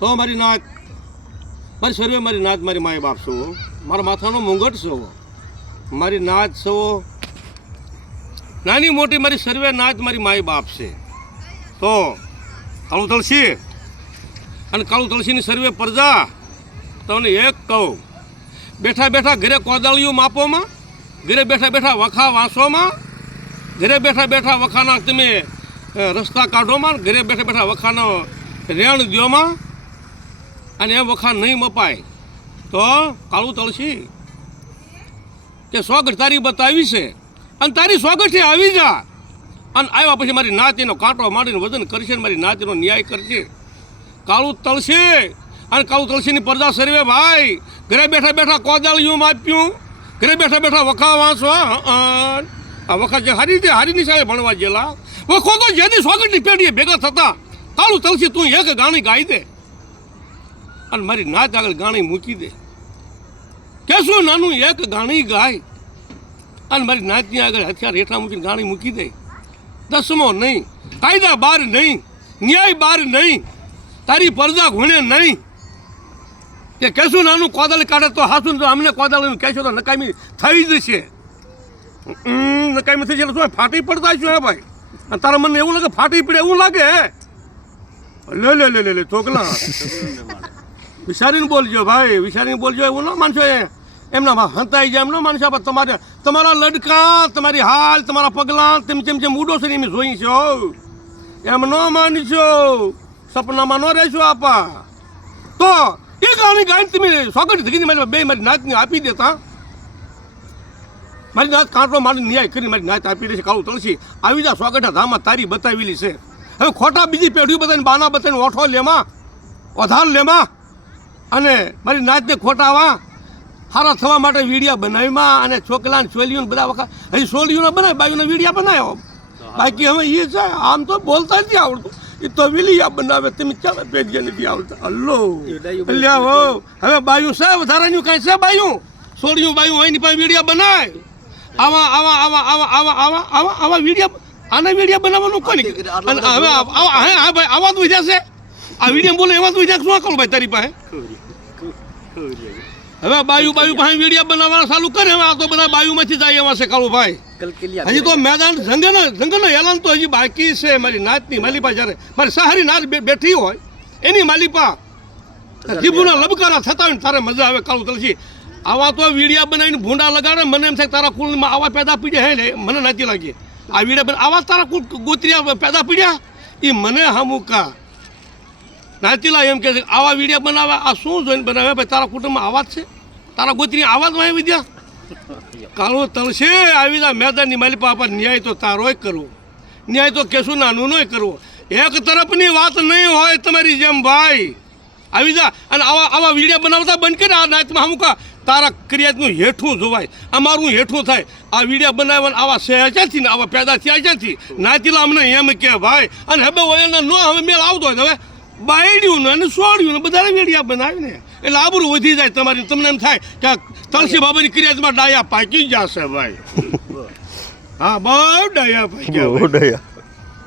તો મારી નાત, મારી સર્વે મારી નાત, મારી માય બાપ છો. મારા માથાનો મુંગટ છો. મારી નાત છો. નાની મોટી મારી સર્વે નાત મારી માય બાપ છે. તો કાળુ તુલસી, અને કાળુ તુલસીની સર્વે પ્રજા, તમને એક કહું. બેઠા બેઠા ઘરે કોદાળીઓ માપોમાં, ઘરે બેઠા બેઠા વખા વાંસોમાં, ઘરે બેઠા બેઠા વખાના તમે રસ્તા કાઢોમાં ઘરે બેઠા બેઠા વખાનો રેણ દ્યોમાં અને એ વખાણ નહીં મપાય, તો કાળું તળશી. કે સ્વાગત તારી બતાવી છે. અને તારી સ્વાગતથી આવી જા. અને આવ્યા પછી મારી નાતીનો કાંટો માંડીને વજન કરશે અને મારી નાતીનો ન્યાય કરશે. કાળું તળશે. અને કાળું તળશીની પડદા સર્વે ભાઈ. ઘરે બેઠા બેઠા કોદાળિયું માપ્યું. ઘરે બેઠા બેઠા વખા વાંચો આ વખા જે હારી જે હારી નિશાળે ભણવા ગયેલા વખો તો જેની સ્વાગતની પેઢીએ ભેગા થતા. કાળું તુલસી તું એક ગાણી ગાઈ દે. અને મારી નાચ આગળ ગાણી મૂકી દે કેશું નાનું એક ગાણી ગાય અને મારી નાચની આગળ હથિયાર હેઠા મૂકીને ગાણી મૂકી દે દસમો નહીં કાયદા બાર નહીં ન્યાય બાર નહીં તારી પરદા ઘૂણે નહીં કે કેશું નાનું કોદાળ કાઢે તો હાસું તો અમને કોદાળ કહેશો તો નકામી થઈ જશે નકામી થઈ છે એટલે શું ફાટી પડતા છું હે ભાઈ અને તારા મને એવું લાગે ફાટી પડે એવું લાગે લે લે લે લે લે ચોકલા વિચારીને બોલજો ભાઈ, વિચારીને બોલજો, એવું ન માનશો એ. એમના હંતાઈ જાય, એમ ન માનશો પણ તમારે. તમારા લડકા, તમારી હાલ, તમારા પગલાં, તેમ જેમ જેમ ઉડો છે એમ જોઈ છો. એમ ન માનશો. સપનામાં ન રહેશો આપા. તો, એ ગાણી ગાઈને તમે સ્વાગત થઈ મારી, બે મારી નાતને આપી દેતા. મારી નાત કાંટો મારી ન્યાય કરી મારી નાત આપી દેશે, કાળું તળસી આવી જા સ્વાગત ધામમાં તારી બતાવેલી છે. હવે ખોટા બીજી પેઢી બતાવીને બાના બતાવીને ઓઠો લેમાં. વધાર લેમાં. અને મારી નાચને ખોટાવા સારા થવા માટે વીડિયા બનાવીમાં અને છોકલા છોલીઓ બધા વખત હજી છોલીઓને બનાવી બાયુને વીડિયા બનાવ્યો બાકી હવે એ છે આમ તો બોલતા નથી આવડતું. એ તો વિલિયા બનાવે તમે ચાલે પેઢીએ નથી આવડતા? હલ્લો. હો હવે બાયું છે વધારાનું કાંઈ છે બાયું? છોડીયું બાયું હોયની પાસે વીડિયા બનાય. આવા આવા આવા આવા આવા આવા આવા આવા વીડિયા આના વીડિયા બનાવવાનું કોની અને હવે હે ભાઈ આવા તો જશે આ વીડિયો બોલે એમાં તું શું કરું ભાઈ તારી પાસે? હવે બાયુ બાયુ પાસે વીડિયા બનાવવાના ચાલુ કરે હવે આ તો બધા બાયુમાંથી જાય એમાં છે કાળું ભાઈ. હજી તો મેદાન જંગલ જંગલનો એલાન તો હજી બાકી છે મારી નાતની માલિપા જ્યારે મારી સહારી નાત બેઠી હોય એની માલિપા જીભુના લબકારા થતા હોય ને તારે મજા આવે કાળું તલસી. આવા તો વીડિયા બનાવીને ભૂંડા લગાડે મને એમ થાય તારા કુલમાં આવા પેદા પીડ્યા હે ને મને નથી લાગે. આ વીડિયા આવા તારા કુલ ગોત્રિયા પેદા પીડ્યા? એ મને હમુકા. નાતીલા એમ કે છે, આવા વીડિયો બનાવે, આ શું જોઈને બનાવે? ભાઈ, તારા કુટુંબમાં આવાજ છે? તારા ગોત્રી આવાજમાં આવી ગયા? કાળો તણશે આવી જા મેદાનની માલી પાપા ન્યાય તો તારોય કરવો. ન્યાય તો કેશું નાનું નોય કરવો. એક તરફની વાત નહીં હોય તમારી જેમ, ભાઈ. આવી જા, અને આવા આવા વીડિયો બનાવતા બંધ કરે, આ નાચમાં અમુક તારા ક્રિયાતનું હેઠું જોવાય. અમારું હેઠું થાય. આ વિડીયા બનાવવાના આવા સહેજાથી ને આવા પેદા થયા ક્યાંથી નાતીલા અમને એમ કે ભાઈ, અને હવે હોય ન નો હવે મેળ આવતો હોય હવે બાયડ્યું ને અને સોળ્યું ને બધાને વેડિયા બનાવીને એટલે આબરું વધી જાય તમારી તમને એમ થાય કે તલસી બાબાની ક્રિયાતમાં ડાયા પાકી જશે ભાઈ. હા બહુ ડાયા પાક્યા. બહુ ડયા.